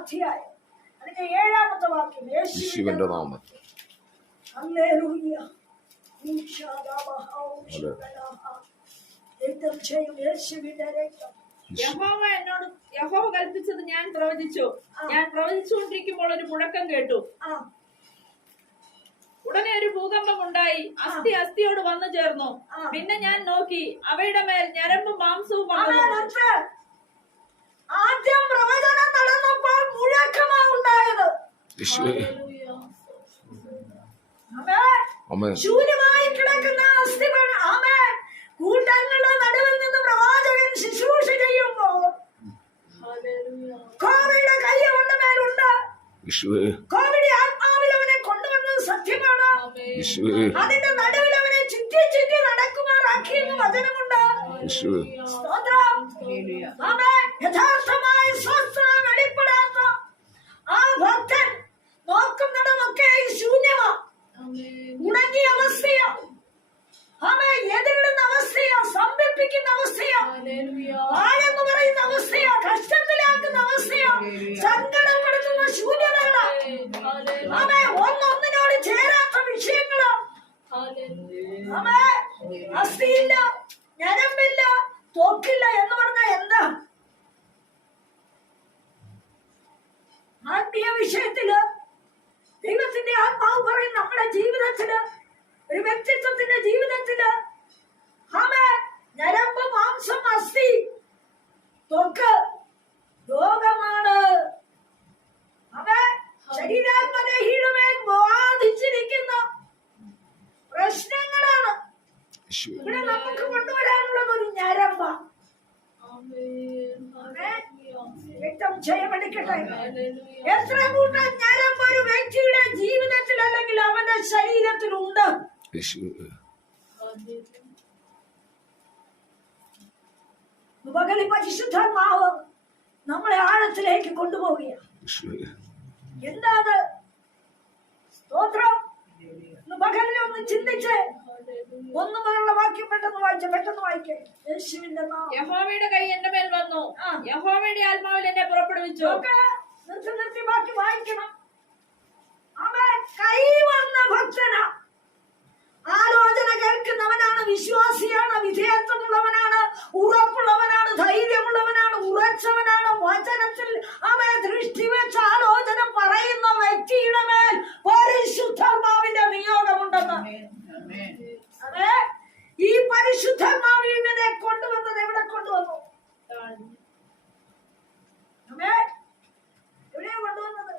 അധ്യായം. അതിന്റെ ഏഴാമത്തെ വാക്യം. യേശുവിന്റെ നാമം. യഹോവ എന്നോട് യഹോവ കൽപ്പിച്ചത് ഞാൻ പ്രവചിച്ചു. ഞാൻ പ്രവചിച്ചുകൊണ്ടിരിക്കുമ്പോൾ ഒരു മുഴക്കം കേട്ടു. ആ. ഉടനെ ഒരു ഭൂകമ്പം ഉണ്ടായി അസ്ഥി അസ്ഥിയോട് വന്നു ചേർന്നു. പിന്നെ ഞാൻ നോക്കി. അവയുടെ മേൽ ഞരമ്പും മാംസവും ആദ്യം പ്രവചനം നടന്നപ്പോൾ മുഴക്കമാ ഉണ്ടായത് ശൂന്യമായി കിടക്കുന്ന അസ്ഥികൾ ആമേൻ. കൂട്ടങ്ങളുടെ നടുവിൽ നിന്ന് പ്രവാചകൻ ശുശ്രൂഷ ചെയ്യുമ്പോൾ കോവിഡ് കൈ അവന്റെ മേലുണ്ട്. കോവിഡ് ആത്മാവിൽ അവനെ കൊണ്ടുവന്നത് സത്യമാണ്. അതിന്റെ നടുവിൽ അവനെ ചുറ്റി ചുറ്റി നടക്കുമാറാക്കിയെന്ന് വചനമുണ്ട്. ചെയ്യപ്പെടുക്കട്ടെ എത്ര കൂട്ടം ഞരമ്പ് ഒരു വ്യക്തിയുടെ ജീവിതത്തിൽ അല്ലെങ്കിൽ അവന്റെ ശരീരത്തിൽ ഉണ്ട്. പകലി പരിശുദ്ധാത്മാവ് നമ്മളെ ആഴത്തിലേക്ക് കൊണ്ടുപോവുകയാണ്. യേശുവേ എന്താ സ്തോത്രം? പകലിൽ ഒന്ന് ചിന്തിച്ച് ഒന്ന് മുതലുള്ള വാക്യം പെട്ടെന്ന് വായിച്ച പെട്ടെന്ന് വായിക്കേ. യേശുവിന്റെ യഹോവയുടെ കൈ എന്റെ മേൽ വന്നു. യഹോവയുടെ ആത്മാവിൽ എന്നെ പുറപ്പെടുവിച്ചു. നിർത്തി നിർത്തി ബാക്കി വായിക്കണം. അവൻ കൈ വന്ന ഭക്തന. ആലോചന കേൾക്കുന്നവനാണ് വിശ്വാസിയാണ് വിധേയത്വമുള്ളവനാണ് ഉറപ്പുള്ളവനാണ് ധൈര്യമുള്ളവനാണ് ഉറച്ചവനാണ്. വചനത്തിൽ അവനെ ദൃഷ്ടി വെച്ച് ആലോചന പറയുന്ന വ്യക്തിയുടെ മേൽ പരിശുദ്ധാത്മാവിന്റെ നിയോഗമുണ്ടെന്ന് അതെ ഈ പരിശുദ്ധാത്മാവിനെ കൊണ്ടുവന്നത് എവിടെ കൊണ്ടുവന്നു? എവിടെയാ കൊണ്ടുവന്നത്?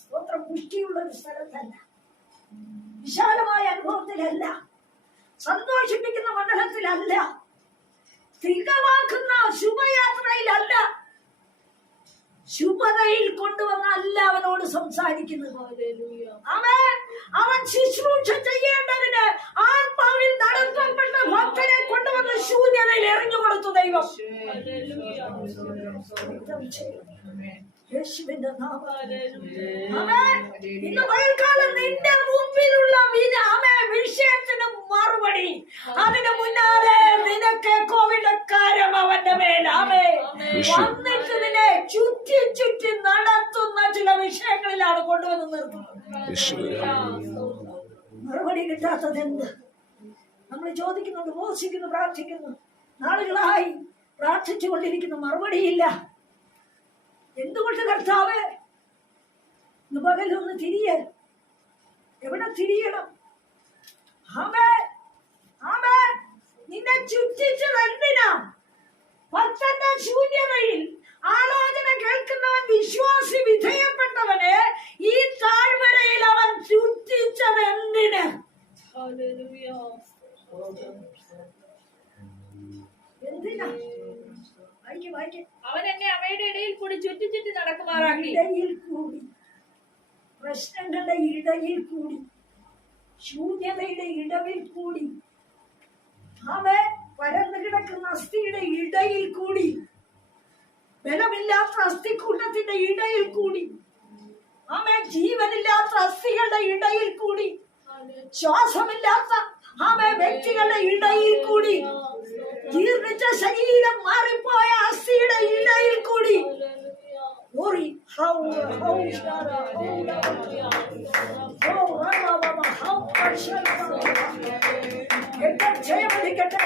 സ്തോത്രം പുഷ്ടിയുള്ള ഒരു സ്ഥലത്തല്ല. വിശാലമായ അനുഭവത്തിലല്ല. സന്തോഷിപ്പിക്കുന്ന മണ്ഡലത്തിലല്ല. തികവാക്കുന്ന ശുഭയാത്രയിലല്ല. ശുഭതയിൽ കൊണ്ടുവന്ന അല്ല അവനോട് സംസാരിക്കുന്നത് അവൻ അവൻ ശുശ്രൂഷ ചെയ്യേണ്ടതിന് ആത്മാവിൽ നടത്തപ്പെട്ട ഭക്തനെ കൊണ്ടുവന്ന് ശൂന്യതയിൽ എറിഞ്ഞു കൊടുത്തു ദൈവം യേശുവിന്റെ. ഇന്ന് പകൽക്കാലം നിന്റെ മുമ്പിലുള്ള വിഷയത്തിന് മറുപടി. അതിന് മുന്നാലെ നിനക്ക് കോവിഡക്കാരം അവന്റെ മേൽ. ആമേ വന്നിട്ട് നിന്നെ ചുറ്റി ചുറ്റി നടത്തുന്ന ചില വിഷയങ്ങളിലാണ് കൊണ്ടുവന്ന് നിർത്തുന്നത്. മറുപടി കിട്ടാത്തത് എന്ത്? നമ്മൾ ചോദിക്കുന്നുണ്ട് ഉപവസിക്കുന്നു പ്രാർത്ഥിക്കുന്നു. നാളുകളായി പ്രാർത്ഥിച്ചു കൊണ്ടിരിക്കുന്നു മറുപടിയില്ല. എന്തുകൊണ്ട് കർത്താവ്? പകലൊന്ന് തിരിയെ എവിടെ തിരിയണം? ആമേ ആമേ നിന്നെ ചുറ്റിച്ചത് എന്തിനാ? ഭക്തന്റെ ശൂന്യതയിൽ ആലോചന കേൾക്കുന്നവൻ വിശ്വാസി വിധേയപ്പെട്ടവനെ ഈ താഴ്വരയിൽ അവൻ ചുറ്റിച്ചത് എന്തിന്? എന്തിനാ? വായിക്കും വായിക്ക്. അവൻ എന്നെ അവയുടെ ഇടയിൽ കൂടി ചുറ്റി ചുറ്റി നടക്കുമാറാക്കി. ഇടയിൽ കൂടി. പ്രശ്നങ്ങളുടെ ഇടയിൽ കൂടി. ശൂന്യതയുടെ ഇടവിൽ കൂടി. അവൻ പരന്നു കിടക്കുന്ന അസ്ഥിയുടെ ഇടയിൽ കൂടി. ബലമില്ലാത്ത അസ്ഥിക്കൂട്ടത്തിന്റെ ഇടയിൽ കൂടി. ആമേ ജീവനില്ലാത്ത അസ്ഥികളുടെ ഇടയിൽ കൂടി. ശ്വാസമില്ലാത്ത ആമേ വ്യക്തികളുടെ ഇടയിൽ കൂടി. ജീർണിച്ച ശരീരം മാറിപ്പോയ അസ്ഥിയുടെ how rama baba how shara എന്റെ ജയമെടുക്കട്ടെ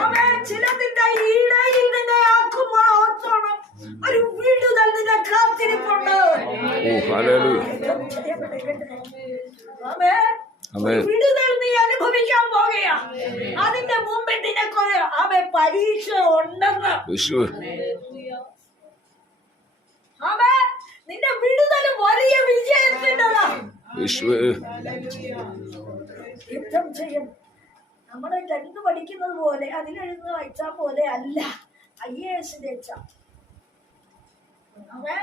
അവൻ ചിലതിന്റെ ഇടയിൽ നിന്നെ ആക്കുമ്പോൾ ഓർത്തോണം ഒരു വീടുതൽ നിന്നെ കാത്തിരിപ്പുണ്ട്. ഓ ഹല്ലേലൂയ. അനുഭവിക്കാൻ പോകുകയാ. അതിന്റെ മുമ്പ് നിനക്കൊരു അവ പരീക്ഷ ഉണ്ടെന്ന്. അവ നിന്റെ വിടുതൽ വലിയ വിജയത്തിന്റെതാ. യുദ്ധം ചെയ്യും. നമ്മൾ ടെൻത്ത് പഠിക്കുന്നത് പോലെ അതിലെഴുതുന്ന എക്സാം പോലെ അല്ല. ഐ എ എസിന്റെ എക്സാം. അവൻ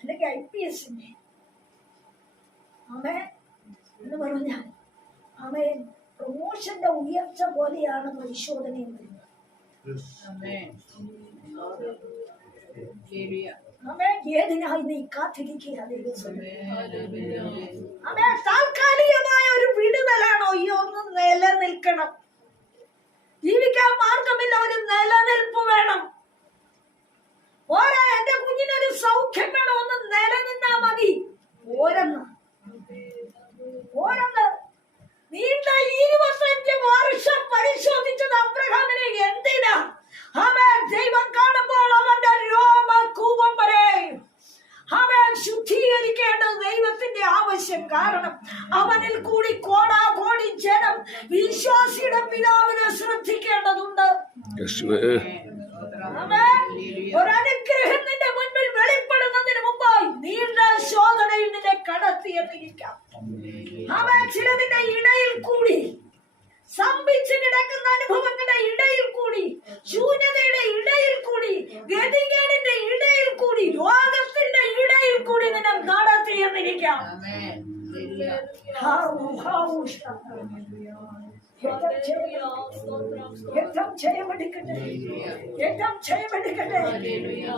അല്ലെങ്കിൽ ഐ പി എസിന്റെ. അവൻ എന്ന് പറഞ്ഞാൽ അവൻ പ്രമോഷന്റെ ഉയർച്ച പോലെയാണ് പരിശോധനയും വരുന്നത് ഒരു വിടുതലാണോ? ഈ നിലനിൽക്കണം. ജീവിക്കാൻ മാർഗമില്ല ഒരു നിലനിൽപ്പ് വേണം. ഓരോ എന്റെ കുഞ്ഞിനൊരു സൗഖ്യം വേണം ഒന്ന് നിലനിന്നാ മതി. ഓരെന്ന് ഓരെന്ന് നീണ്ട ഇരുപത്തഞ്ച് വർഷം പരിശോധിച്ചത് അബ്രഹാമിനെ എന്തിനാ? അവൻ ദൈവം കാണുമ്പോൾ അവന്റെ രോമ കൂപം വരെ അവൻ ശുദ്ധീകരിക്കേണ്ടത് ദൈവത്തിന്റെ ആവശ്യം. കാരണം അവനിൽ കൂടി കോടാ കോടി ജനം വിശ്വാസിയുടെ പിതാവിനെ ശ്രദ്ധിക്കേണ്ടതുണ്ട്. യേശുവേ ആമേൻ. ഒരനുഗ്രഹം നിന്റെ മുൻപിൽ വെളിപ്പെടുന്നതിന് മുമ്പായി നീണ്ട ശോധനയിൽ നിന്നെ കടത്തിയെന്നിരിക്കാം അവൻ ചിലതിന്റെ ഇടയിൽ കൂടി സ്തംഭിച്ച് കിടക്കുന്ന അനുഭവങ്ങളുടെ ഇടയിൽ കൂടി ശൂന്യതയുടെ ഇടയിൽ കൂടി ഗതികേടിന്റെ ഇടയിൽ കൂടി രോഗത്തിന്റെ ഇടയിൽ കൂടി നിന്നെ നടത്തിയെന്നിരിക്കാം ഹാവൂ, ഹാവൂ, ശാന്തം. യുദ്ധം ചെയ്യണം. യുദ്ധം ചെയ്യമെടുക്കട്ടെ യുദ്ധം ചെയ്യമെടുക്കട്ടെ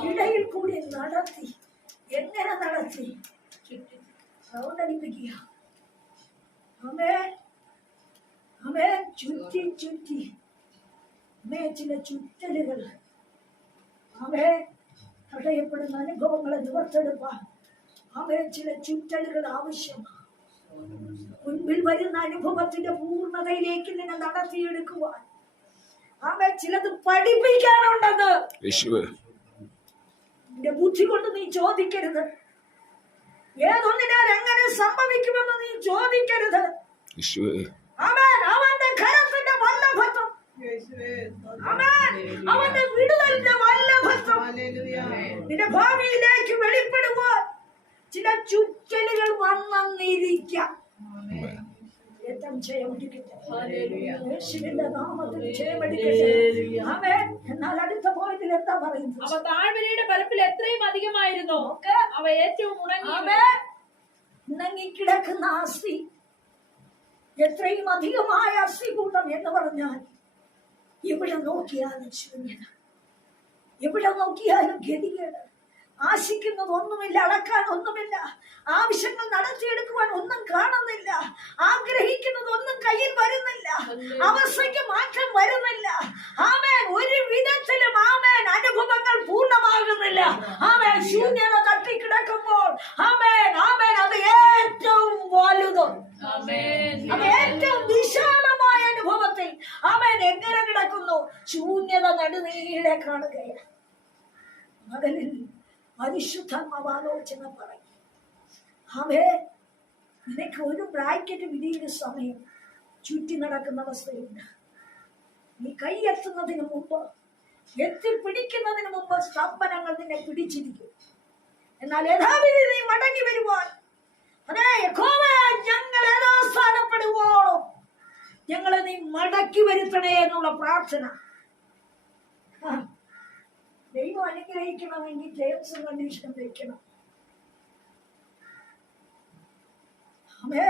ഇടയിൽ കൂടി നടത്തി എങ്ങനെ നടത്തി സൗന്ദരിപ്പിക്കുക അമേ അമേ ചുറ്റി ചുറ്റി അമേ ചില ചുറ്റലുകൾ അമേ തടയപ്പെടുന്ന അനുഭവങ്ങളെ നിവർത്തിയെടുപ്പാൻ അവയെ ചില ചുറ്റലുകൾ ആവശ്യമാണ് മുൻപിൽ വരുന്ന അനുഭവത്തിന്റെ പൂർണതയിലേക്ക് നിങ്ങൾ നടത്തിയെടുക്കുവാൻ. അവൻ ചിലത് പഠിപ്പിക്കാനുണ്ടെന്ന്. യേശുവേ. നിന്റെ ബുദ്ധി കൊണ്ട് നീ ചോദിക്കരുത്. ഏതൊന്നിനാൽ എങ്ങനെ സംഭവിക്കുമെന്ന് നീ ചോദിക്കരുത്. അവൻ അവന്റെ കരത്തിന്റെ വല്ലഭത്വം. അവൻ അവന്റെ വിടുതലിന്റെ വല്ലഭത്വം. നിന്റെ ഭാവിയിലേക്ക് വെളിപ്പെടുവാൻ ചില ചുറ്റലുകൾ വന്നിരിക്കാം അടുത്ത പോയതിൽ എന്താ പറയുന്നത്? അവ താഴ്വരയുടെ പരപ്പിൽ എത്രയും അധികമായിരുന്നു. അവ ഏറ്റവും ഉണങ്ങി അസ്ഥി എത്രയും അധികമായ അസ്ഥികൂട്ടം എന്ന് പറഞ്ഞാൽ ഇവിടെ നോക്കിയാലും ശൂന്യത. ഇവിടെ നോക്കിയാലും ഗതികേട് ആശിക്കുന്നത് ഒന്നുമില്ല അളക്കാൻ ഒന്നുമില്ല. ആവശ്യങ്ങൾ നടത്തിയെടുക്കുവാൻ ഒന്നും കാണുന്നില്ല. ആഗ്രഹിക്കുന്നത് ഒന്നും കയ്യിൽ വരുന്നില്ല. അവസ്ഥയ്ക്ക് മാറ്റം വരുന്നില്ല ആമേൻ ഒരു വിധത്തിലും ആമേൻ അനുഭവങ്ങൾ പൂർണമാകുന്നില്ല ആമേൻ ശൂന്യത തട്ടിക്കിടക്കുമ്പോൾ ആമേൻ ആമേൻ അത് ഏറ്റവും വലുതും അത് ഏറ്റവും വിശാലമായ അനുഭവത്തിൽ അവൻ എങ്ങനെ കിടക്കുന്നു ശൂന്യത നടുനീളെ കാണുകയാണ് മകനിൽ പരിശുദ്ധാത്മാവാലോചന പറയും. അവേ നിനക്ക് ഒരു ബ്രാക്കറ്റ് വിധിയുടെ സമയം ചുറ്റി നടക്കുന്ന അവസ്ഥയുണ്ട്. നീ കൈയെത്തുന്നതിന് മുമ്പ് എത്തിപ്പിടിക്കുന്നതിന് മുമ്പ് സ്തംഭനങ്ങൾ നിന്നെ പിടിച്ചിരിക്കും. എന്നാൽ യഥാവിധി നീ മടങ്ങി വരുവാൻ. അതെ ഞങ്ങൾ യഥാസ്ഥാനപ്പെടുവോളും ഞങ്ങളെ നീ മടക്കി വരുത്തണേ എന്നുള്ള പ്രാർത്ഥന. ദൈവം അനുഗ്രഹിക്കണമെങ്കിൽ ജെയിംസും കണ്ടീഷൻ വയ്ക്കണം. അമേ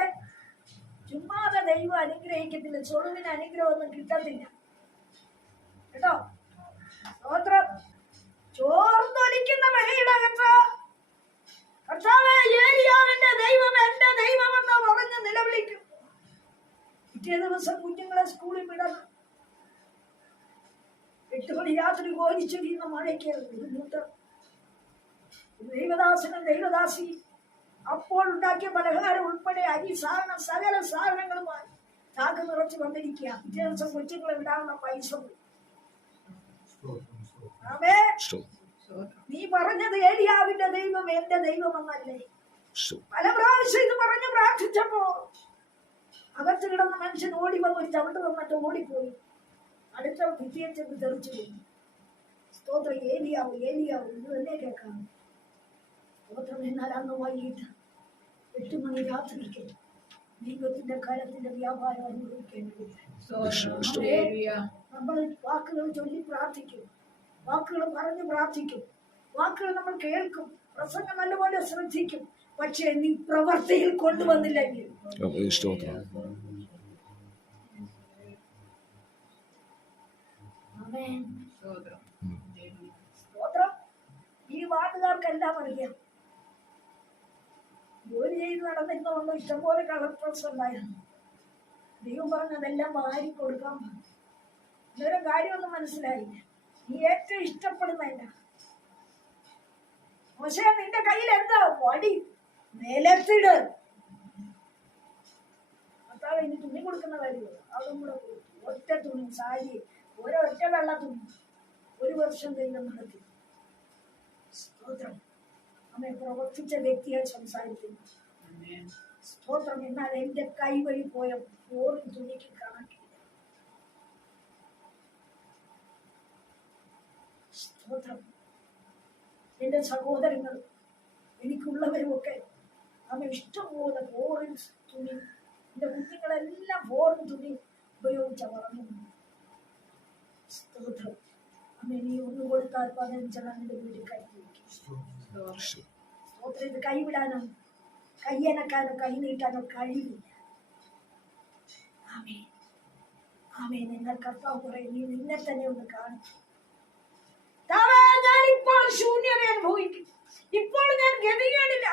ചുമ്മാതെ ദൈവം അനുഗ്രഹിക്കത്തില്ല. ചൊളിവിന് അനുഗ്രഹമൊന്നും കിട്ടത്തില്ല. കേട്ടോ? സ്തോത്രം. ചോർന്നൊലിക്കുന്ന വെളിയിടകത്ത് കർത്താവേ ഏലിയാവിന്റെ ദൈവം എന്റെ ദൈവമെന്ന് പറഞ്ഞ് നിലവിളിക്കും. പിറ്റേ ദിവസം കുഞ്ഞുങ്ങളെ സ്കൂളിൽ വിടണം. എട്ട് മണി രാത്രി കോരിച്ചൊരിയുന്ന മഴയ്ക്ക് ബുദ്ധിമുട്ട്. ദൈവദാസനും ദൈവദാസി അപ്പോൾ ഉണ്ടാക്കിയ പലഹാരം ഉൾപ്പെടെ അരി സാധന സകല സാധനങ്ങളുമായി താക്ക് നിറച്ച് വന്നിരിക്കുക പിറ്റേ ദിവസം കൊച്ചുങ്ങളെ വിടാനുള്ള പൈസ നീ പറഞ്ഞത് ഏലിയാവിന്റെ ദൈവം എന്റെ ദൈവമെന്നല്ലേ? എന്നല്ലേ പല പ്രാവശ്യം ഇത് പറഞ്ഞ് പ്രാർത്ഥിച്ചപ്പോ അകത്ത് കിടന്ന മനുഷ്യൻ ഓടി വന്ന് ഒരു ചവിട്ട് വന്നിട്ട് ഓടിപ്പോയി. അടുത്ത ചെന്ന് തെറിച്ചു പോയി സ്തോത്രം ഏലിയാവും ഏലിയാവും ഇത് തന്നെ കേൾക്കാം. സ്തോത്രം എന്നാൽ അന്ന് വൈകിട്ട് എട്ട് മണി രാത്രിക്ക് ദൈവത്തിന്റെ കാലത്തിന്റെ വ്യാപാരം അനുഭവിക്കേണ്ടതില്ല. നമ്മൾ വാക്കുകൾ ചൊല്ലി പ്രാർത്ഥിക്കും. വാക്കുകൾ പറഞ്ഞു പ്രാർത്ഥിക്കും. വാക്കുകൾ നമ്മൾ കേൾക്കും. പ്രസംഗം നല്ലപോലെ ശ്രദ്ധിക്കും. പക്ഷേ നീ പ്രവർത്തിയിൽ കൊണ്ടുവന്നില്ലെങ്കിൽ സ്തോത്രം. ഈ വാർഡുകാർക്കെല്ലാം അറിയാം. ജോലി ചെയ്ത് നടന്നിരുന്നതുകൊണ്ട് ഇഷ്ടംപോലെ കളർ ഡ്രസ് ഉണ്ടായിരുന്നു. ദൈവം പറഞ്ഞതെല്ലാം വാരി കൊടുക്കാൻ പറഞ്ഞു. ഇതൊരു കാര്യമൊന്നും മനസ്സിലായില്ല. നീ ഏറ്റവും ഇഷ്ടപ്പെടുന്നില്ല പക്ഷേ നിന്റെ കയ്യിൽ എന്താ? വടി. നിലത്തിട്. ഭർത്താവ് ഇനി തുണി കൊടുക്കുന്ന കാര്യമുള്ളൂ അതും കൂടെ. ഒറ്റ തുണി സാരി ഓരോ വെള്ളത്തും ഒരു വർഷം ദൈവം നടത്തി സ്തോത്രം. അമ്മ പ്രവർത്തിച്ച വ്യക്തിയെ സംസാരിക്കുന്നു സ്തോത്രം. എന്നാൽ എന്റെ കൈ വഴി പോയ ഓറും തുണിക്ക് കണക്കില്ല. സ്തോത്രം. എന്റെ സഹോദരങ്ങൾ എനിക്കുള്ളവരുമൊക്കെ അമ്മ ഇഷ്ടംപോലെ ഫോറിൻ തുണി എന്റെ കുട്ടികളെല്ലാം ഫോറിൻ തുണി ഉപയോഗിച്ച വളർന്നു സ്തോത്രം അമ്മ നീ ഒന്ന് കൊടുത്താൽ പതിനഞ്ചെണ്ണം എന്റെ വീട്ടിൽ കയറ്റി വയ്ക്കും സ്തോത്രം. കൈവിടാനോ കയ്യനക്കാനോ കൈ നീട്ടാനോ കഴിയില്ല. ആമേ ആമേ നിങ്ങൾ കർത്താവ് പറയും നീ നിന്നെ തന്നെ ഒന്ന് ഞാൻ ഇപ്പോൾ ശൂന്യത അനുഭവിക്കും. ഇപ്പോൾ ഞാൻ ഗതികേടില്ല.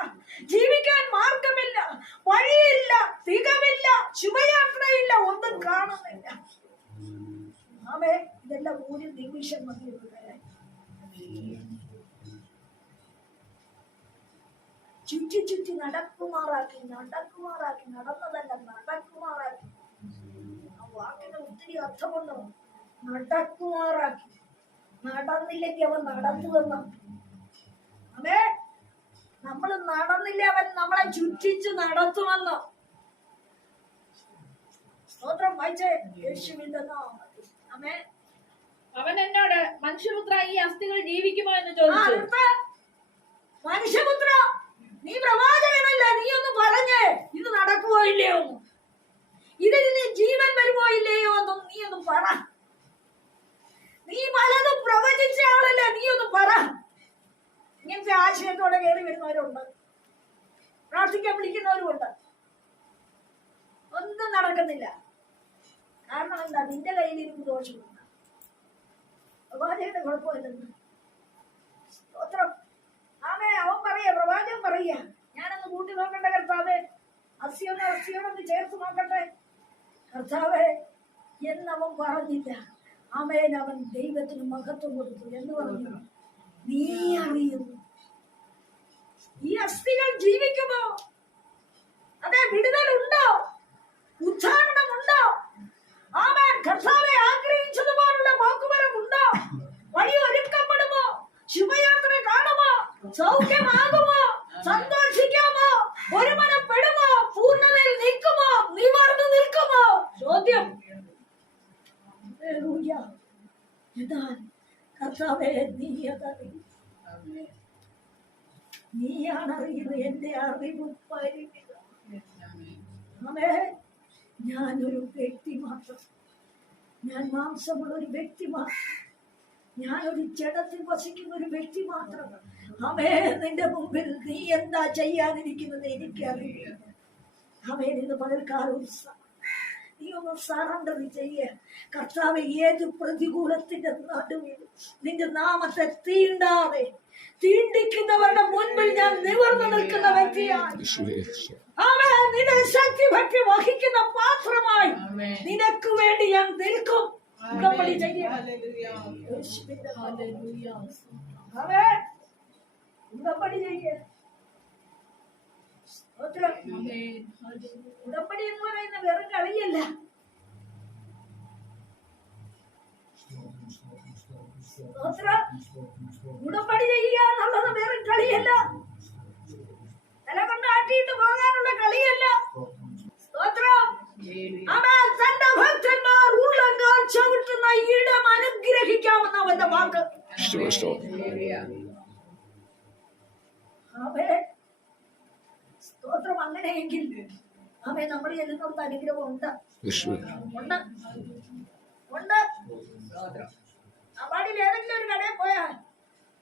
ജീവിക്കാൻ മാർഗമില്ല. വഴിയില്ല തികവില്ല ശുഭയാത്രയില്ല ഒന്നും കാണുന്നില്ല. ആമേ ഇതെല്ലാം ഒരു നിമിഷം മതി എന്ന് തരാൻ ചുറ്റി ചുറ്റി നടക്കുമാറാക്കി നടക്കുമാറാക്കി നടന്നതല്ല നടക്കുമാറാക്കി. ആ വാക്കിന് ഒത്തിരി അർത്ഥമുണ്ടോ. നടക്കുമാറാക്കി. നടന്നില്ലെങ്കിൽ അവൻ നടന്നുവെന്ന അതെ നമ്മൾ നടന്നില്ല അവൻ നമ്മളെ ചുറ്റിച്ച് നടത്തുമെന്നോ സ്തോത്രം വായിച്ചേ. യേശുവിന്റെ നാമത്തിൽ. അമേ അവൻ എന്നോട് മനുഷ്യപുത്ര ഈ അസ്ഥികൾ ജീവിക്കുമോ എന്ന് ചോദിച്ചു. മനുഷ്യപുത്ര നീ പ്രവാചകനല്ല നീ ഒന്ന് പറഞ്ഞേ. ഇത് നടക്കുവോ ഇല്ലയോ ഇതിന് ജീവൻ വരുമോ ഇല്ലയോ എന്നും നീ ഒന്ന് പറ. നീ പലതും പ്രവചിച്ച ആളല്ലേ നീ ഒന്ന് പറ. ഇങ്ങനത്തെ ആശയത്തോടെ കയറി വരുന്നവരുണ്ട്. പ്രാർത്ഥിക്കാൻ വിളിക്കുന്നവരുമുണ്ട്. ഒന്നും നടക്കുന്നില്ല. കാരണം എന്താ നിന്റെ കയ്യിൽ ഇരുന്ന് ദോഷമുണ്ട് പ്രവാചകന്റെ കുഴപ്പമില്ലെന്ന്. സ്തോത്രം. ആമേ അവൻ പറയാ പ്രവാചകൻ പറയാ ഞാനൊന്ന് കൂട്ടി നോക്കട്ടെ കർത്താവേ. അസ്യോന്ന് അസ്യോനൊന്ന് ചേർത്ത് നോക്കട്ടെ. കർത്താവേ എന്നവൻ പറഞ്ഞില്ല. ആമേൻ അവൻ ദൈവത്തിന് മഹത്വം കൊടുത്തു എന്ന് പറഞ്ഞു. നീ അറിയുന്നു. ഈ അസ്ഥികൾ ജീവിക്കുമോ? അതെ വിടുതലുണ്ടോ? ഉദ്ധാരണമുണ്ടോ ആമേൻ കർത്താവെ ആഗ്രഹിച്ചതുപോലുള്ള പോക്കുവരവുണ്ടോ വഴി ഒരുക്കപ്പെടുമോ? ശുഭയാത്ര കാണുമോ? സൗഖ്യമാകുമോ? സന്തോഷിക്കാമോ? ഒരുമനപ്പെടുമോ? പൂർണതയിൽ നിൽക്കുമോ? നിവർന്നു നിൽക്കുമോ? ചോദ്യം. എന്നാൽ കർത്താവെ നീ അതറിയും. നീയാണ് അറിയുന്നത് എന്റെ അറിവ് പരിമിതം. ഞാനൊരു വ്യക്തി മാത്രം. ഞാൻ മാംസമുള്ള ഒരു വ്യക്തി മാത്രം. ഞാനൊരു ജഡത്തിൽ വസിക്കുന്ന ഒരു വ്യക്തി മാത്രം. അവേ നിന്റെ മുമ്പിൽ നീ എന്താ ചെയ്യാനിരിക്കുന്നത് എനിക്കറിയില്ല. അമേ നിന്ന് പകൽക്കാലം നീ ഒന്ന് സറണ്ടർ ചെയ്യ. കർത്താവ് ഏത് പ്രതികൂലത്തിന്റെ നടുവിൽ നിന്റെ നാമത്തെ തീണ്ടാതെ തീണ്ടിക്കുന്നവരുടെ മുൻപിൽ ഞാൻ നിവർന്നു നിൽക്കുന്ന വ്യക്തിയാണ്. അവൻ നിന്റെ ശക്തി ഭക്തി വഹിക്കുന്ന പാത്രമായി നിനക്ക് വേണ്ടി ഞാൻ നിൽക്കും. ഉടമ്പടി എന്ന് പറയുന്ന വെറും കളിയല്ല. ഉടമ്പടി ചെയ്യുക എന്നുള്ളത് വെറും കളിയല്ല തല കൊണ്ട് ആട്ടിയിട്ട് പോകാനുള്ള കളിയല്ല സ്തോത്രം വാക്ക് യേശുവേ സ്തോത്രം അവേ സ്തോത്രം അങ്ങനെയെങ്കിൽ അവേ നമ്മൾ ചെല്ലുന്നിടത്ത് അനുഗ്രഹം ഉണ്ട്. ഉണ്ട്. ഉണ്ട് അവാടിൽ ഏതെങ്കിലും ഒരു കടയിൽ പോയാൽ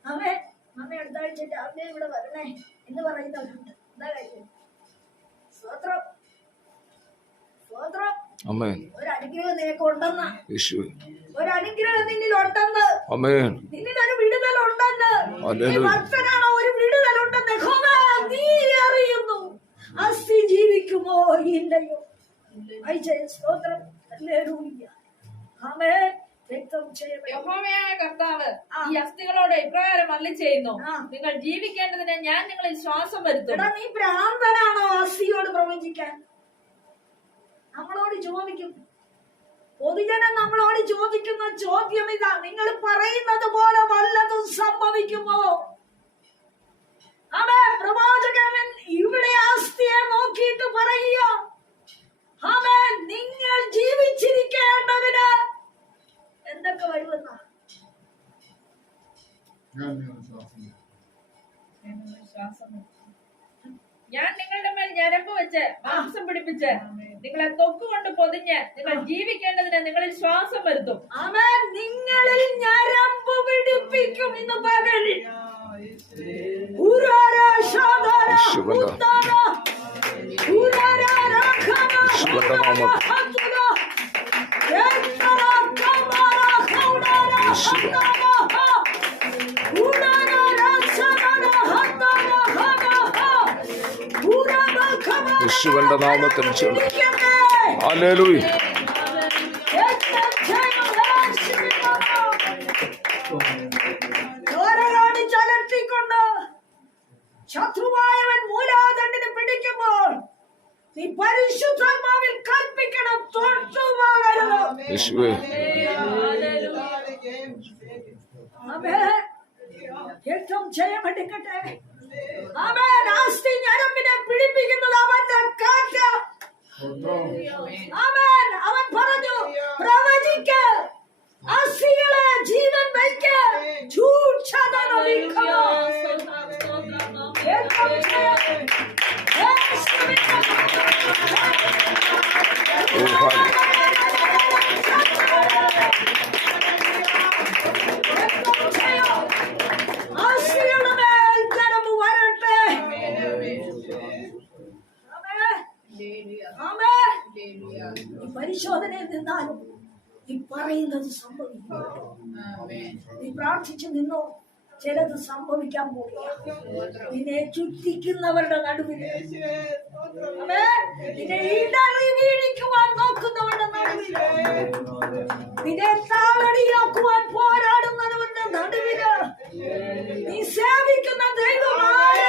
അവേ അമ്മ അടുത്ത ആഴ്ച രാവിലെ ഇവിടെ വരണേ എന്ന് പറയുന്നവരുണ്ട്. എന്താ കാര്യം? സ്തോത്രം. സ്തോത്രം. അമേൻ ഒരു അനുഗ്രഹം ഒരു അനുഗ്രഹം നിന്നിൽ ഉണ്ടെന്ന് ഭക്തനാണോ ഒരു നീ അറിയുന്നു. അസ്ഥി ജീവിക്കുമോ? ഇല്ലയോ. സ്തോത്രം. ആമേൻ യഹോവയായ കർത്താവ് ഈ അസ്ഥികളോട് ഇപ്രകാരം അല്ലി ചെയ്യുന്നു നിങ്ങൾ ജീവിക്കേണ്ടതിന് ഞാൻ നിങ്ങളിൽ ശ്വാസം വരുത്തും. നീ ഭ്രാന്തനാണോ അസ്ഥിയോട് പ്രവചിക്കാൻ? നമ്മളോട് ചോദിക്കും. പൊതുജനം നമ്മളോട് ചോദിക്കുന്ന ചോദ്യം ഇതാ. നിങ്ങൾ പറയുന്നത് പോലെ വല്ലതും സംഭവിക്കുമോ? അതെ പ്രവാചകൻ ഇവിടെ ആസ്തിയെ നോക്കിയിട്ട് പറയുക. അവൻ നിങ്ങൾ ജീവിച്ചിരിക്കേണ്ടതിന് എന്തൊക്കെ വരുമെന്ന ശ്വാസം. ഞാൻ നിങ്ങളുടെ മേൽ ഞരമ്പ് വെച്ച് മാംസം പിടിപ്പിച്ച് നിങ്ങളെ തൊക്കുകൊണ്ട് പൊതിഞ്ഞ് നിങ്ങൾ ജീവിക്കേണ്ടതിന് നിങ്ങളിൽ ശ്വാസം വരുത്തും. അവൻ നിങ്ങളിൽ ഞരമ്പ് പിടിപ്പിക്കും ഇന്ന് പകലിൽ ഉരാര ശാദാര യേശുവിന്റെ നാമത്തിൽ ചലർത്തിക്കൊണ്ട് ശത്രുവായവൻ മൂലാദണ്ഡിനെ പിടിക്കുമ്പോൾ നീ പരിശുദ്ധാത്മാവിൽ കൽപ്പിക്കണം. ആമേൻ. ഏറ്റവും ജയമെടുക്കട്ടെ അവൻ ആസ്തി ഞരമ്പിനെ പിടിപ്പിക്കുന്നത് അവന്റെ കാറ്റ അവൻ അവൻ പറഞ്ഞു പ്രവചിക്ക. അസ്ഥികളെ ജീവൻ വയ്ക്ക. പ്രാർത്ഥിച്ചു നിന്നോ? ചിലത് സംഭവിക്കാൻ പോകുക നിന്നെ ചുറ്റിക്കുന്നവരുടെ നടുവിൽ. നിന്നെ ഇടറി വീഴിക്കുവാൻ നോക്കുന്നവരുടെ നടുവിൽ. നിന്നെ താളടിയാക്കുവാൻ പോരാടുന്നവരുടെ നടുവിൽ. നീ സേവിക്കുന്ന ദൈവമായ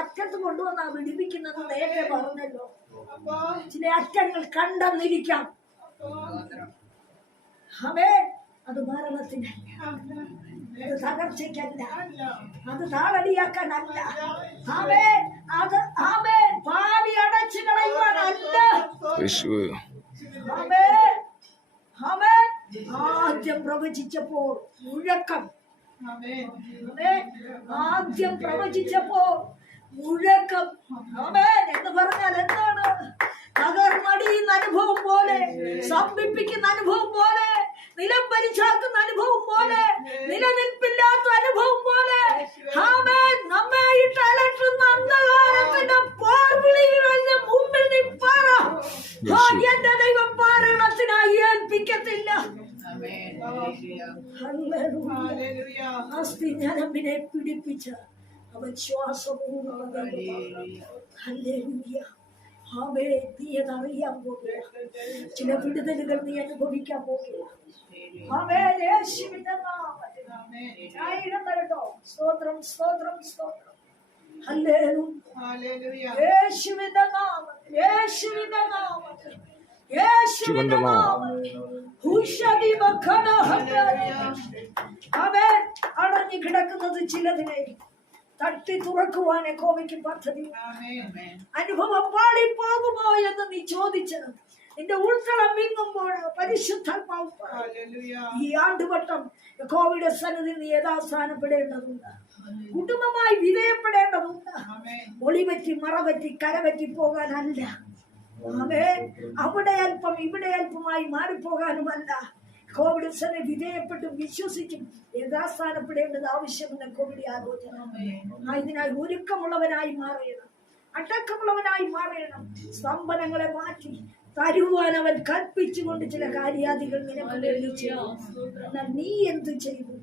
അറ്റത്ത് കൊണ്ടുവന്നാ വിടിപ്പിക്കുന്നത് നേരത്തെ പറഞ്ഞല്ലോ. ചില അറ്റങ്ങൾ കണ്ടെന്നിരിക്കാം. അവേ അത് മരണത്തിനല്ല. അത് തകർച്ചയ്ക്കല്ല. അത് താളടിയാക്കാനല്ല. അവേ അത് അവേ ഭാവി അടച്ചു കളയുവാനല്ല. അവേ അവേ ആദ്യം പ്രവചിച്ചപ്പോൾ മുഴക്കം. ആദ്യം പ്രവചിച്ചപ്പോ മുഴക്കം. എന്ന് പറഞ്ഞാൽ എന്താണ്? തകർന്നടിയുന്ന അനുഭവം പോലെ സ്തംഭിപ്പിക്കുന്ന അനുഭവം പോലെ നിലം പരിച്ചാക്കുന്ന അനുഭവം പോലെ നിലനിൽപ്പില്ലാത്ത അനുഭവം പോലെ. ആമേൻ. നമ്മെ ഇട്ട് അലട്ടുന്ന അന്ധകാരത്തിന്റെ പോർവിളികളുടെ മുമ്പിൽ നീ പറ. എന്റെ ദൈവം പാരണത്തിനായി ഏൽപ്പിക്കത്തില്ല. ഹല്ലേലൂയ. അസ്ഥി ഞരമ്പിനെ പിടിപ്പിച്ച അവൻ ശ്വാസപൂർവം. ആമേ, നീ അതറിയാൻ പോകുക ചില വിടുതലുകൾ നീ അനുഭവിക്കാൻ പോകുക ആമേ, യേശുവിന്റെ. ആയിരം തരട്ടോ സ്തോത്രം സ്തോത്രം സ്തോത്രം. യേശുവിന്റെ നാമത്തിൽ യേശുവിന്റെ നാമത്തിൽ യേശുവിന്റെ. അവൻ അടഞ്ഞു കിടക്കുന്നത് ചിലതിനെ തട്ടി തുറക്കുവാൻ കോവിക്ക് പദ്ധതി. അനുഭവം പാളിപ്പോകുമോ എന്ന് നീ ചോദിച്ചത്. നിന്റെ ഉൾക്കളം വിങ്ങുമ്പോൾ പരിശുദ്ധാത്മാവ്. ഈ ആണ്ടുവട്ടം കോവിഡ് സന്നിധി നീ യഥാസ്ഥാനപ്പെടേണ്ടതുണ്ട്. കുടുംബമായി വിധേയപ്പെടേണ്ടതുണ്ട്. ഒളിപറ്റി മറപറ്റി കരപറ്റി പോകാനല്ല. അവിടെ അല്പം ഇവിടെ അല്പമായി മാറിപ്പോകാനുമല്ല. കോവിഡ് സന്നെ വിധേയപ്പെട്ടും വിശ്വസിച്ചും യഥാസ്ഥാനപ്പെടേണ്ടത് ആവശ്യമെന്ന് കോവിഡ് ആലോചന ഇതിനായി ഒരുക്കമുള്ളവനായി മാറിയണം അടക്കമുള്ളവനായി മാറിയണം സ്തംഭനങ്ങളെ മാറ്റി തരുവാൻ അവൻ കൽപ്പിച്ചുകൊണ്ട് ചില കാര്യാദികൾ നിനക്ക് നീ എന്ത് ചെയ്തു?